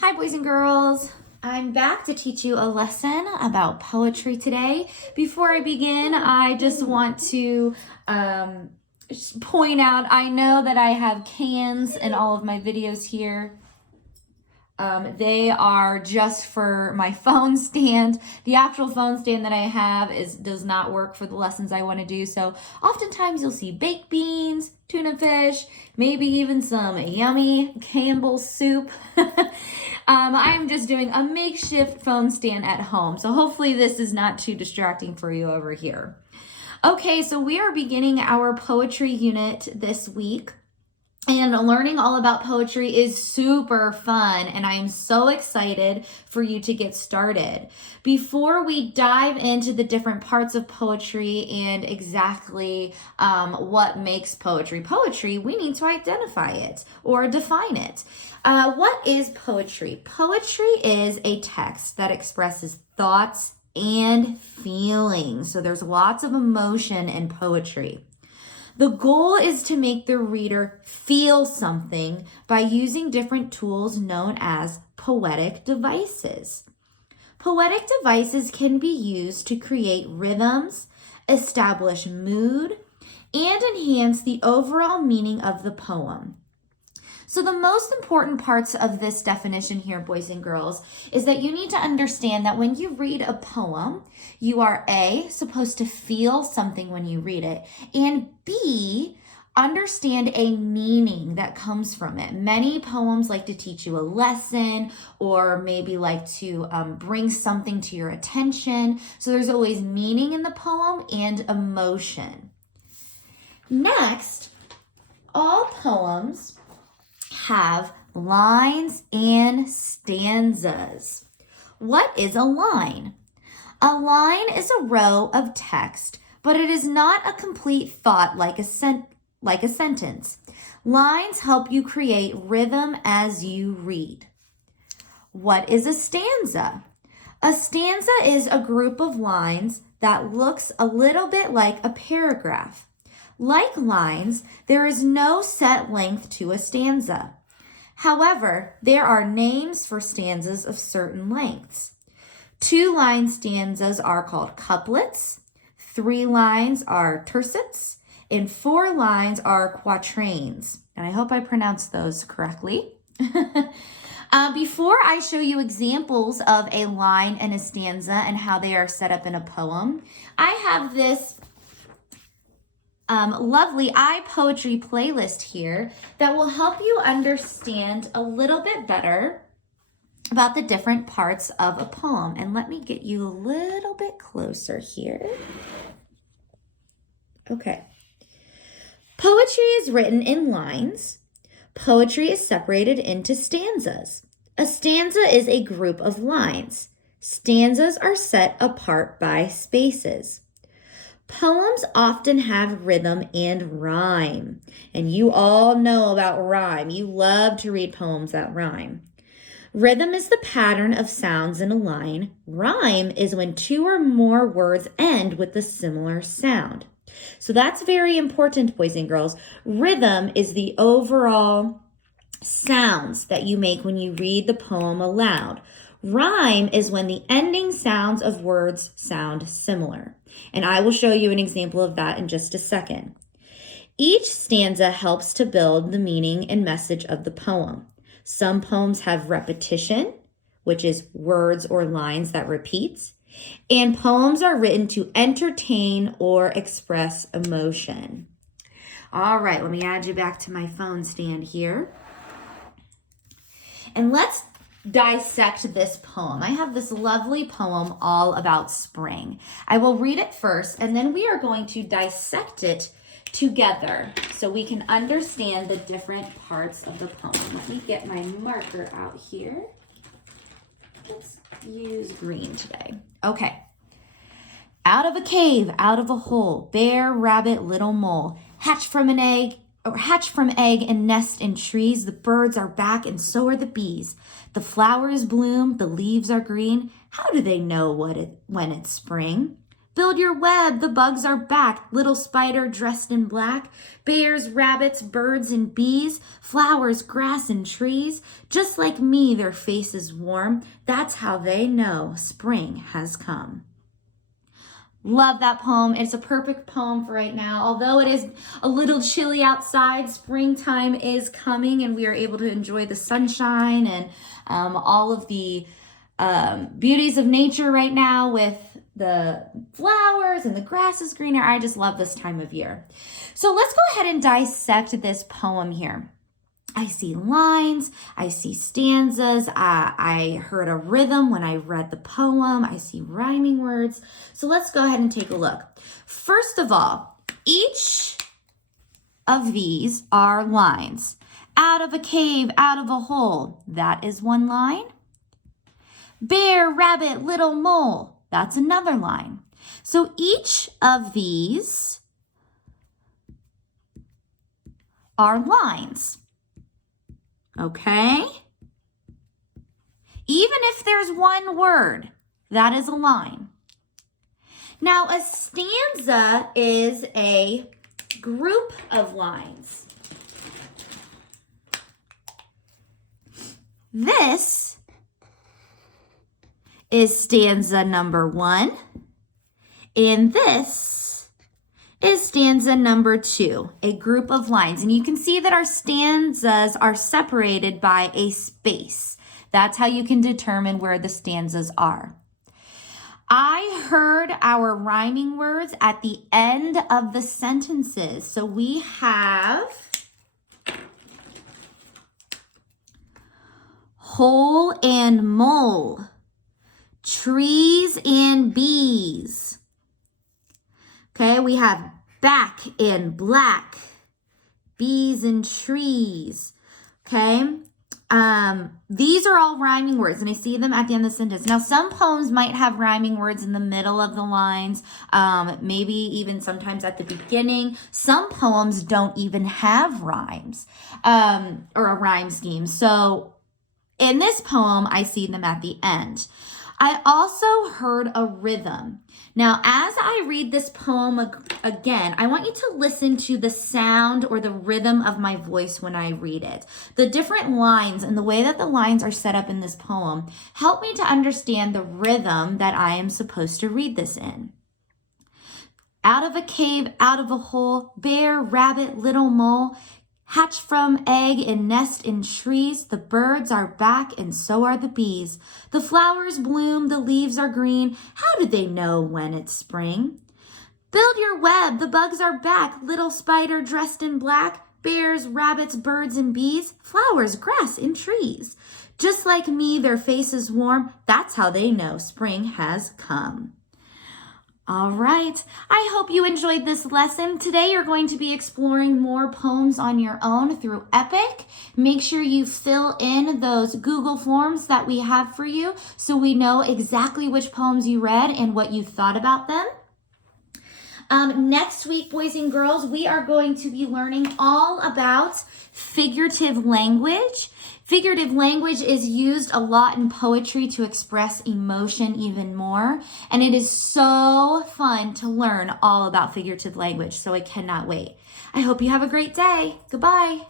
Hi, boys and girls. I'm back to teach you a lesson about poetry today. Before I begin, I just want to point out, I know that I have cans in all of my videos here. They are just for my phone stand. The actual phone stand that I have does not work for the lessons I want to do. So oftentimes you'll see baked beans, tuna fish, maybe even some yummy Campbell's soup. I'm just doing a makeshift phone stand at home. So hopefully this is not too distracting for you over here. Okay, so we are beginning our poetry unit this week. And learning all about poetry is super fun, and I'm so excited for you to get started. Before we dive into the different parts of poetry and exactly what makes poetry poetry, we need to identify it or define it. What is poetry? Poetry is a text that expresses thoughts and feelings. So there's lots of emotion in poetry. The goal is to make the reader feel something by using different tools known as poetic devices. Poetic devices can be used to create rhythms, establish mood, and enhance the overall meaning of the poem. So the most important parts of this definition here, boys and girls, is that you need to understand that when you read a poem, you are A, supposed to feel something when you read it, and B, understand a meaning that comes from it. Many poems like to teach you a lesson or maybe like to bring something to your attention. So there's always meaning in the poem and emotion. Next, all poems have lines and stanzas. What is a line? A line is a row of text, but it is not a complete thought like a sentence. Lines help you create rhythm as you read. What is a stanza? A stanza is a group of lines that looks a little bit like a paragraph. Like lines, there is no set length to a stanza. However, there are names for stanzas of certain lengths. 2-line stanzas are called couplets, 3 lines are tercets, and 4 lines are quatrains. And I hope I pronounced those correctly. Before I show you examples of a line and a stanza and how they are set up in a poem, I have this lovely iPoetry playlist here that will help you understand a little bit better about the different parts of a poem. And let me get you a little bit closer here. Okay. Poetry is written in lines. Poetry is separated into stanzas. A stanza is a group of lines. Stanzas are set apart by spaces. Poems often have rhythm and rhyme, and you all know about rhyme. You love to read poems that rhyme. Rhythm is the pattern of sounds in a line. Rhyme is when 2 or more words end with a similar sound. So that's very important, boys and girls. Rhythm is the overall sounds that you make when you read the poem aloud. Rhyme is when the ending sounds of words sound similar. And I will show you an example of that in just a second. Each stanza helps to build the meaning and message of the poem. Some poems have repetition, which is words or lines that repeat, and poems are written to entertain or express emotion. All right, let me add you back to my phone stand here. And let's dissect this poem. I have this lovely poem all about spring. I will read it first, and then we are going to dissect it together so we can understand the different parts of the poem. Let me get my marker out here. Let's use green today. Okay. Out of a cave, out of a hole, bear, rabbit, little mole, hatch from egg and nest in trees. The birds are back and so are the bees. The flowers bloom, the leaves are green. How do they know when it's spring? Build your web, the bugs are back. Little spider dressed in black. Bears, rabbits, birds, and bees. Flowers, grass, and trees. Just like me, their faces warm. That's how they know spring has come. Love that poem. It's a perfect poem for right now. Although it is a little chilly outside, springtime is coming and we are able to enjoy the sunshine and all of the beauties of nature right now with the flowers and the grass is greener. I just love this time of year. So let's go ahead and dissect this poem here. I see lines, I see stanzas, I heard a rhythm when I read the poem, I see rhyming words. So let's go ahead and take a look. First of all, each of these are lines. Out of a cave, out of a hole, that is one line. Bear, rabbit, little mole, that's another line. So each of these are lines. Okay? Even if there's one word, that is a line. Now, a stanza is a group of lines. This is stanza number 1, and this is stanza number 2, a group of lines. And you can see that our stanzas are separated by a space. That's how you can determine where the stanzas are. I heard our rhyming words at the end of the sentences. So we have hole and mole, trees and bees. Okay, we have back and black, bees and trees. Okay, these are all rhyming words, and I see them at the end of the sentence. Now, some poems might have rhyming words in the middle of the lines, maybe even sometimes at the beginning. Some poems don't even have rhymes or a rhyme scheme. So in this poem, I see them at the end. I also heard a rhythm. Now, as I read this poem again, I want you to listen to the sound or the rhythm of my voice when I read it. The different lines and the way that the lines are set up in this poem help me to understand the rhythm that I am supposed to read this in. Out of a cave, out of a hole, bear, rabbit, little mole, hatch from egg and nest in trees. The birds are back and so are the bees. The flowers bloom, the leaves are green. How do they know when it's spring? Build your web, the bugs are back. Little spider dressed in black. Bears, rabbits, birds, and bees. Flowers, grass, and trees. Just like me, their faces warm. That's how they know spring has come. All right, I hope you enjoyed this lesson. Today you're going to be exploring more poems on your own through Epic. Make sure you fill in those Google forms that we have for you so we know exactly which poems you read and what you thought about them. Next week, boys and girls, we are going to be learning all about figurative language. Figurative language is used a lot in poetry to express emotion even more. And it is so fun to learn all about figurative language. So I cannot wait. I hope you have a great day. Goodbye.